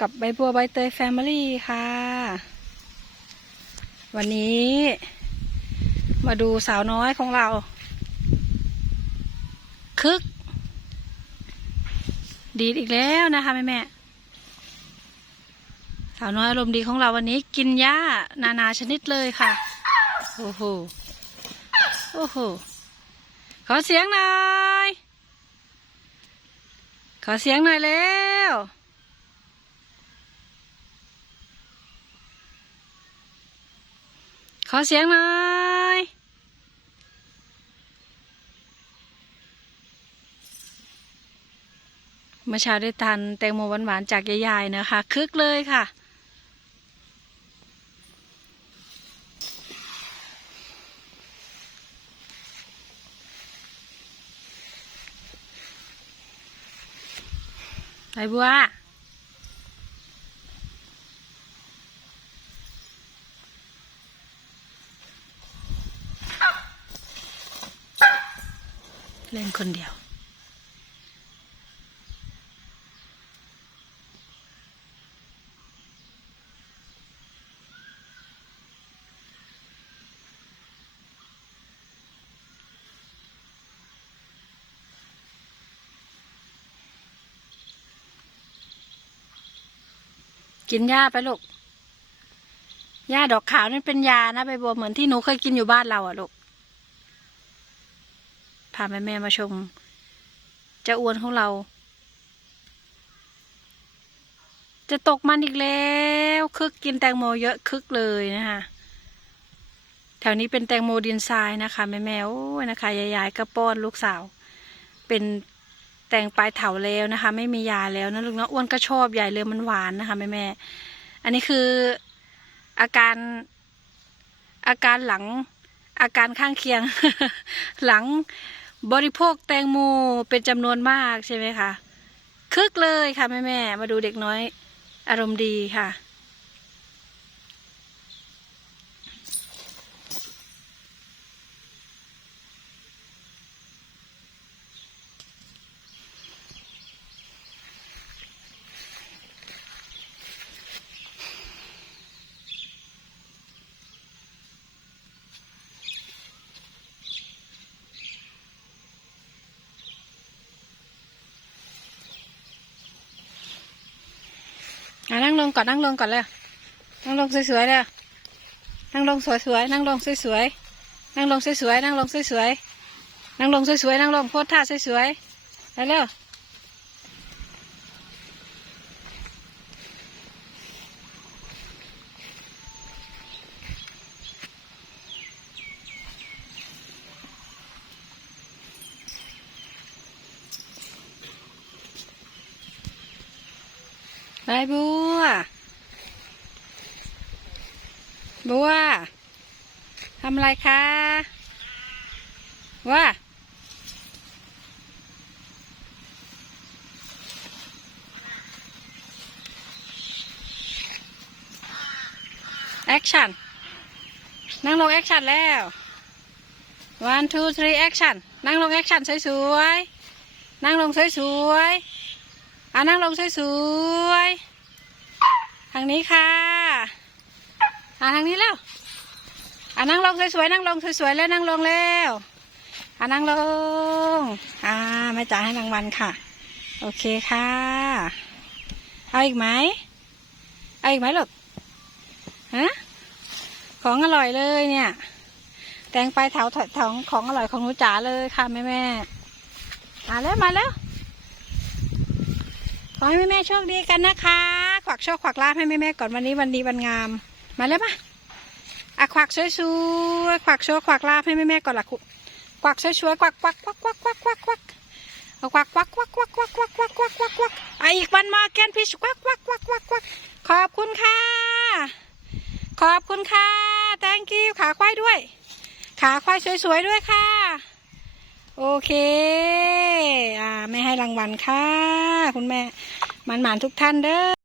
กับใบบัวใบเตยแฟมิลี่ค่ะ วันนี้ มาดูสาวน้อยของเรา คึก ดีดอีกแล้วนะคะแม่แม่สาวน้อยอารมณ์ดีของเราวันนี้กินหญ้านานาชนิดเลยค่ะ โอ้โห โอ้โห ขอเสียงหน่อย ขอเสียงหน่อยเร็ว ขอเสียงหน่อยเมื่อเช้าได้ทานแตงโมหวานๆจากยายๆนะคะ คึกเลยค่ะ ไปบัว เล่นคนเดียว กินหญ้าไปลูกหญ้าดอกขาวนั่นเป็นยานะใบบัวเหมือนที่หนูเคยกินอยู่บ้านเราอะลูกาแม่แม่ๆมาชมเจ้าอ้วนของเรา จะตกมันอีกแล้ว คึกกินแตงโมเยอะคึกเลยนะคะแถวนี้เป็นแตงโมดินทรายนะคะแม่แม่ๆโอ้ยนะคะยายๆก็ป้อนลูกสาว เป็นแตงปลายเถาแล้วนะคะ ไม่มียาแล้วนะลูกนะอ้วนก็ชอบใหญ่เลยมันหวานนะคะแม่แม่ๆอันนี้คืออาการอาการหลังอาการข้างเคียง หลัง บริโภคแตงโมเป็นจำนวนมากใช่ไหมคะคึกเลยค่ะแม่แม่มาดูเด็กน้อยอารมณ์ดีค่ะ ลงก่อนนั่งลงก่อนเลยนั่งลงสวยๆเลยนั่งลงสวยๆนั่งลงสวยๆนั่งลงสวยๆนั่งลงสวยๆนั่งลงสวยๆนั่งลงโพดท่าสวยๆไปเร็ว ปบัว บัวทำอะไรคะว่าแอคชั่น นั่งลงแอคชั่นแล้ว one two three action นั่งลงแอคชั่นสวยๆ นั่งลงสวยๆ อะนั่งลงสวยๆ ทางนี้ค่ะ อะทางนี้แล้ว อะนั่งลงสวยๆ นั่งลงสวยๆ แล้วนั่งลงแล้วอะนั่งลง อ่าแม่จ๋าให้รางวัลค่ะ โอเคค่ะ เอาอีกไหม เอาอีกไหมลูกฮะของอร่อยเลยเนี่ย แตงไปแถวแถวของอร่อยของหนูจ๋าเลยค่ะแม่แม่มาแล้วมาแล้ว ขอให้แม่แม่โชคดีกันนะคะ ขวักโชคขวักลาภให้แม่แม่ก่อนวันนี้วันดีวันงาม มาแล้วมาอะขวักสวยๆขวักโชคขวักลาภให้แม่แม่ก่อนละคุขวักสวยๆขวักขวักขวักขวักขวักขวักขวักขวักขวักขวักขวักขวักขวักขวักขวักขวักขวักอะอีกวันมาแกนพิชขวักขวักขวักขวักขวักขอบคุณค่ะ ขอบคุณค่ะ thank you ขาควายด้วย ขาควายสวยๆด้วยค่ะ โอเค อ่า ไม่ให้รางวัลค่ะ คุณแม่หมันหมานๆทุกท่านเด้อ